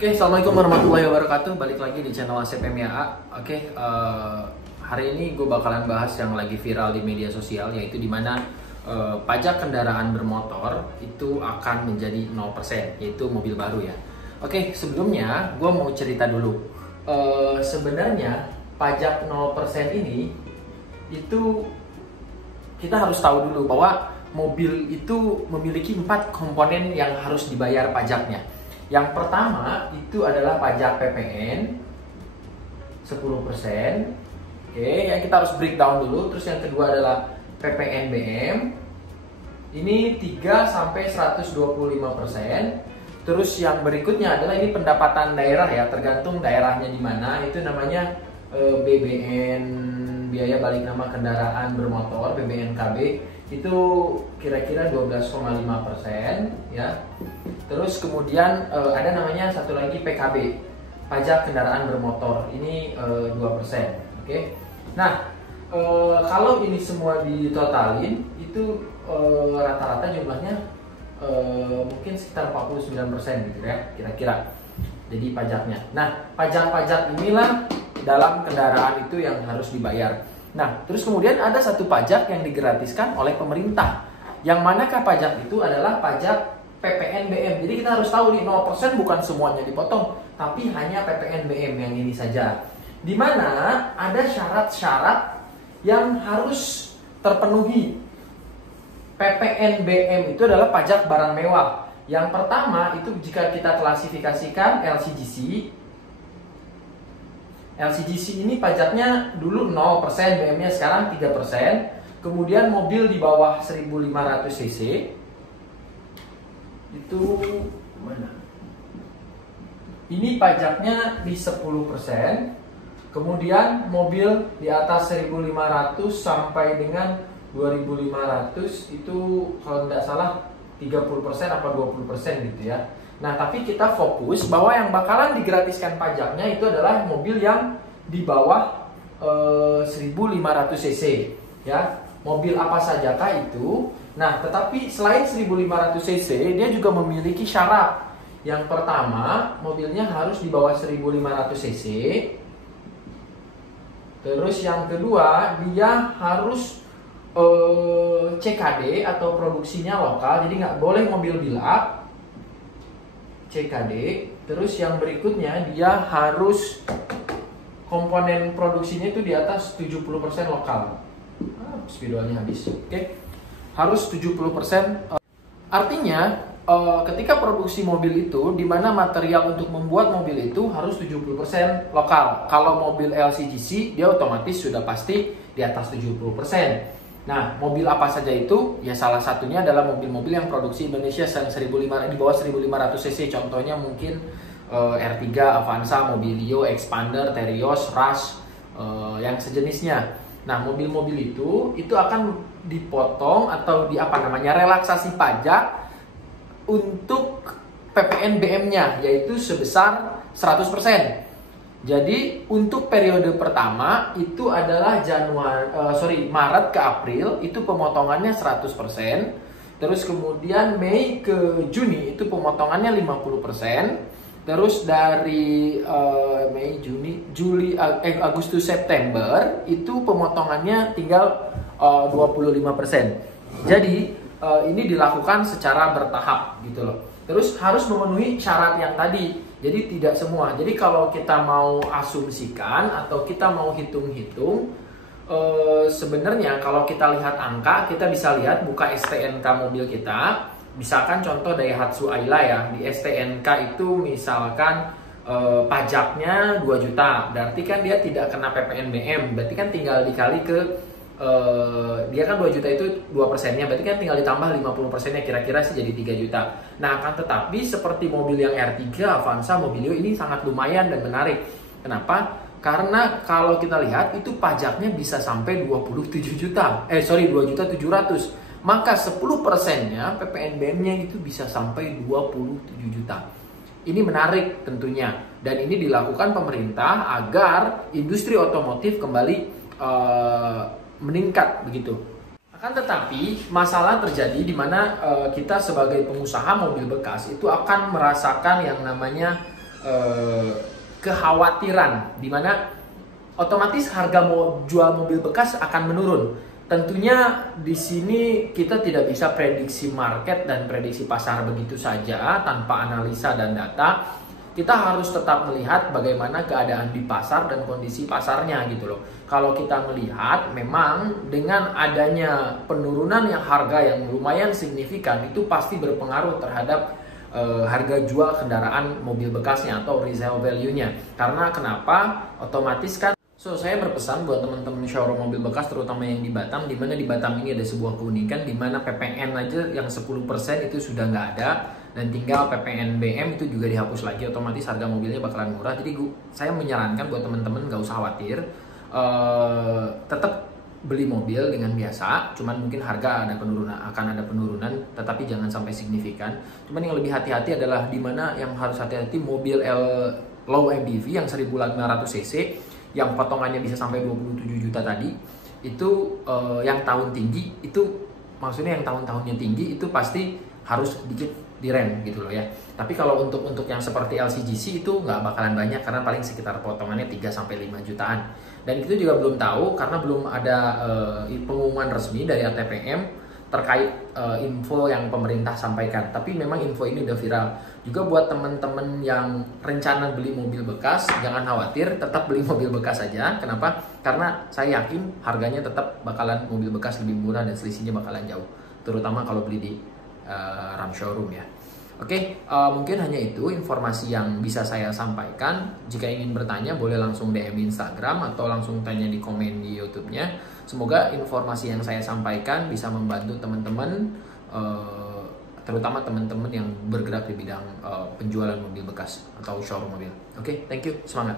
Oke, assalamualaikum warahmatullahi wabarakatuh. Balik lagi di channel ACPMIA. Oke, hari ini gue bakalan bahas yang lagi viral di media sosial, yaitu dimana pajak kendaraan bermotor itu akan menjadi 0%, yaitu mobil baru ya. Oke, sebelumnya gue mau cerita dulu. Sebenarnya pajak 0% ini itu kita harus tahu dulu bahwa mobil itu memiliki 4 komponen yang harus dibayar pajaknya. Yang pertama itu adalah pajak PPN 10%. Oke, yang kita harus breakdown dulu. Terus yang kedua adalah PPN BM. Ini 3 sampai 125%. Terus yang berikutnya adalah ini pendapatan daerah ya, tergantung daerahnya di mana. Itu namanya BBN, biaya balik nama kendaraan bermotor, BBNKB. Itu kira-kira 12,5% ya. Terus kemudian ada namanya satu lagi PKB, pajak kendaraan bermotor, ini 2%. Oke. Nah, kalau ini semua ditotalin itu rata-rata jumlahnya mungkin sekitar 49% gitu ya, kira-kira. Jadi pajaknya. Nah, pajak-pajak inilah dalam kendaraan itu yang harus dibayar. Nah, terus kemudian ada satu pajak yang digratiskan oleh pemerintah. Yang manakah pajak itu adalah pajak PPN BM. Jadi kita harus tahu nih 0% bukan semuanya dipotong, tapi hanya PPN BM yang ini saja. Di mana ada syarat-syarat yang harus terpenuhi. PPN BM itu adalah pajak barang mewah. Yang pertama itu jika kita klasifikasikan LCGC. LCGC ini pajaknya dulu 0%, BM-nya sekarang 3%. Kemudian mobil di bawah 1500 cc itu mana? Ini pajaknya di 10%. Kemudian mobil di atas 1500 sampai dengan 2500 itu kalau tidak salah 30% apa 20% gitu ya. Nah, tapi kita fokus bahwa yang bakalan digratiskan pajaknya itu adalah mobil yang di bawah 1500 cc ya. Mobil apa sajakah itu? Nah, tetapi selain 1500 cc dia juga memiliki syarat. Yang pertama, mobilnya harus di bawah 1500 cc. Terus yang kedua, dia harus CKD atau produksinya lokal, jadi nggak boleh mobil bilak. CKD. Terus yang berikutnya dia harus komponen produksinya itu di atas 70% lokal. Spidolnya habis. Oke. Harus 70%. Artinya ketika produksi mobil itu di mana material untuk membuat mobil itu harus 70% lokal. Kalau mobil LCGC dia otomatis sudah pasti di atas 70%. Nah, mobil apa saja itu? Ya salah satunya adalah mobil-mobil yang produksi Indonesia yang di bawah 1500 cc. Contohnya mungkin R3, Avanza, Mobilio, Expander, Terios, Rush, yang sejenisnya. Nah, mobil-mobil itu akan dipotong atau relaksasi pajak untuk PPN BM-nya, yaitu sebesar 100%. Jadi untuk periode pertama itu adalah Maret ke April itu pemotongannya 100%. Terus kemudian Mei ke Juni itu pemotongannya 50%. Terus dari Mei, Juni, Agustus, September itu pemotongannya tinggal 25%. Jadi ini dilakukan secara bertahap gitu loh. Terus harus memenuhi syarat yang tadi. Jadi tidak semua. Jadi kalau kita mau asumsikan atau kita mau hitung-hitung, sebenarnya kalau kita lihat angka, kita bisa lihat buka STNK mobil kita. Misalkan contoh Daihatsu Ayla ya, di STNK itu misalkan pajaknya 2 juta. Berarti kan dia tidak kena PPN BM. Berarti kan tinggal dikali ke dia kan 2 juta itu 2%-nya, berarti kan tinggal ditambah 50%-nya, kira-kira sih jadi 3 juta. Nah, akan tetapi seperti mobil yang R3, Avanza, Mobilio ini sangat lumayan dan menarik. Kenapa? Karena kalau kita lihat itu pajaknya bisa sampai 27 juta. 2.700.000. Maka 10%-nya PPN BM-nya itu bisa sampai 27 juta. Ini menarik tentunya, dan ini dilakukan pemerintah agar industri otomotif kembali meningkat begitu. Akan tetapi masalah terjadi di mana kita sebagai pengusaha mobil bekas itu akan merasakan yang namanya kekhawatiran di mana otomatis harga mau jual mobil bekas akan menurun. Tentunya di sini kita tidak bisa prediksi market dan prediksi pasar begitu saja tanpa analisa dan data. Kita harus tetap melihat bagaimana keadaan di pasar dan kondisi pasarnya gitu loh. Kalau kita melihat memang dengan adanya penurunan yang harga yang lumayan signifikan itu pasti berpengaruh terhadap harga jual kendaraan mobil bekasnya atau resale value-nya. Karena kenapa? Otomatis kan. So, saya berpesan buat teman-teman showroom mobil bekas terutama yang di Batam, di mana di Batam ini ada sebuah keunikan di mana PPN aja yang 10% itu sudah nggak ada dan tinggal PPN BM itu juga dihapus lagi, otomatis harga mobilnya bakalan murah. Jadi saya menyarankan buat teman-teman nggak usah khawatir, tetap beli mobil dengan biasa, cuman mungkin harga akan ada penurunan, tetapi jangan sampai signifikan. Cuman yang lebih hati-hati adalah di mana yang harus hati-hati mobil low MPV yang 1500 cc yang potongannya bisa sampai 27 juta tadi, itu yang tahun tinggi, itu maksudnya yang tahun-tahunnya tinggi itu pasti harus sedikit direm gitu loh ya. Tapi kalau untuk yang seperti LCGC itu nggak bakalan banyak karena paling sekitar potongannya 3-5 jutaan. Dan itu juga belum tahu karena belum ada pengumuman resmi dari ATPM terkait info yang pemerintah sampaikan. Tapi memang info ini udah viral. Juga buat teman-teman yang rencana beli mobil bekas, jangan khawatir, tetap beli mobil bekas saja. Kenapa? Karena saya yakin harganya tetap bakalan mobil bekas lebih murah dan selisihnya bakalan jauh. Terutama kalau beli di RAM showroom ya. Oke, mungkin hanya itu informasi yang bisa saya sampaikan. Jika ingin bertanya boleh langsung DM Instagram atau langsung tanya di komen di YouTube-nya. Semoga informasi yang saya sampaikan bisa membantu teman-teman, terutama teman-teman yang bergerak di bidang penjualan mobil bekas atau showroom mobil. Oke, thank you, semangat.